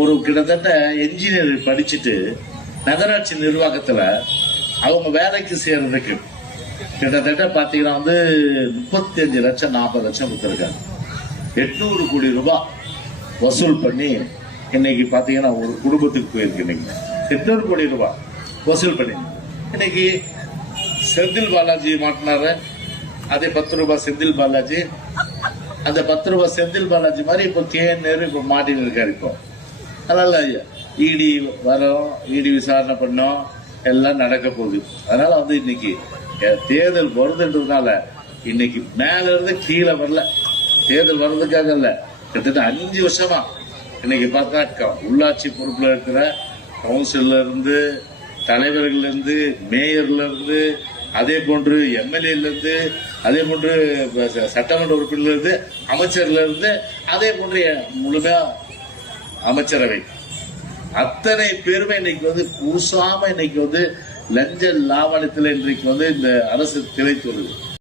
ஒரு கிட்டத்தட்ட என்ஜினியர் படிச்சுட்டு நகராட்சி நிர்வாகத்துல அவங்க வேலைக்கு சேர்றதுக்கு கிட்டத்தட்ட பாத்தீங்கன்னா 35 லட்சம் 40 லட்சம் கொடுத்துருக்காங்க. 800 கோடி ரூபாய் வசூல் பண்ணி இன்னைக்கு பாத்தீங்கன்னா ஒரு குடும்பத்துக்கு போயிருக்கு. இன்னைக்கு 800 கோடி ரூபாய் வசூல் பண்ணி இன்னைக்கு செந்தில் பாலாஜி மாட்டினாரு. அதே 10 ரூபாய் செந்தில் பாலாஜி, அந்த 10 ரூபாய் செந்தில் பாலாஜி மாதிரி இப்போ நேரு இப்போ மாட்டின்னு இருக்காரு. இப்போ அதனால இடி வரோம், இடி விசாரணை பண்ணோம், எல்லாம் நடக்க போகுது. அதனால இன்னைக்கு தேர்தல் வருதுன்றதுனால இன்னைக்கு மேல இருந்து கீழே வரல. தேர்தல் வர்றதுக்காக இல்ல, கிட்டத்தட்ட 5 வருஷமா இன்னைக்கு பார்த்தா உள்ளாட்சி பொறுப்புல இருக்கிற கவுன்சிலர்ல இருந்து, தலைவர்கள் இருந்து, மேயர்ல இருந்து, அதே போன்று எம்எல்ஏல இருந்து, அதே போன்று சட்டமன்ற உறுப்பினர்ல இருந்து, அமைச்சர்ல இருந்து, அதே போன்று முழுமையா அமைச்சரவை அத்தனை பேருமே இன்னைக்கு கூசாம இன்னைக்கு லஞ்ச லாவணத்துல இன்றைக்கு இந்த அரசு திளைத்து வருது.